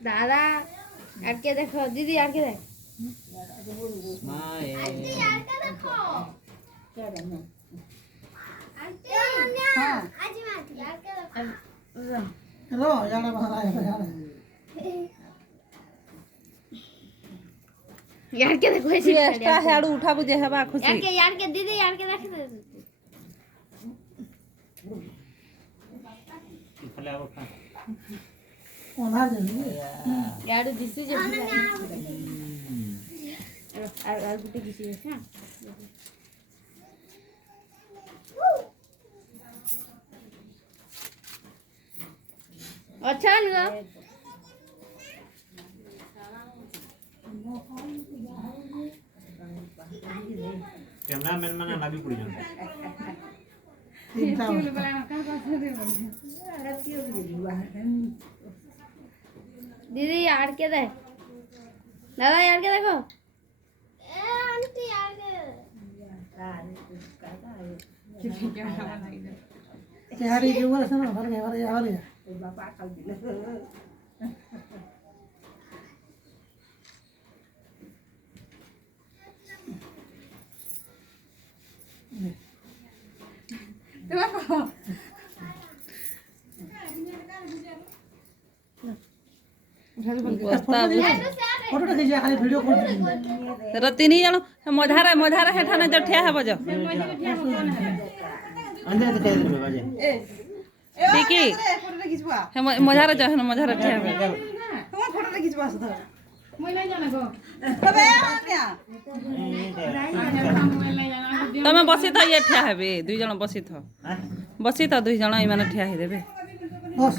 दादा यार के देखो दीदी यार के देख आंटी यार के देखो क्या करना आंटी हां आज मत यार के देखो लो यार बाहर आया यार के देखो ऐसे एक्स्ट्रा हेड उठा बुझे हवा खुशी यार के दीदी यार के देख फले आओ खा ओना जल्दी यार दिसु जे আর গুটি কিছু আছে अच्छा ना कैमरामैन माने लागी पड़ी जान दीदी यार के दे दादा यार के देखो आंटी यार के यार ये वो है ना भर गया यार बाबा कल दिले फोटो खींचे खाली वीडियो कॉल रति नहीं जानो मधारा हेठा न जो ठिया हबो जो अंदर तो कह दे बाजे देखी मधारा जो है मधारा ठिया हबो फोटो खींचवा से तमे बसी था ये ठिया हेबे दुई जण बसी था दुई जण ई माने ठिया हे देबे बस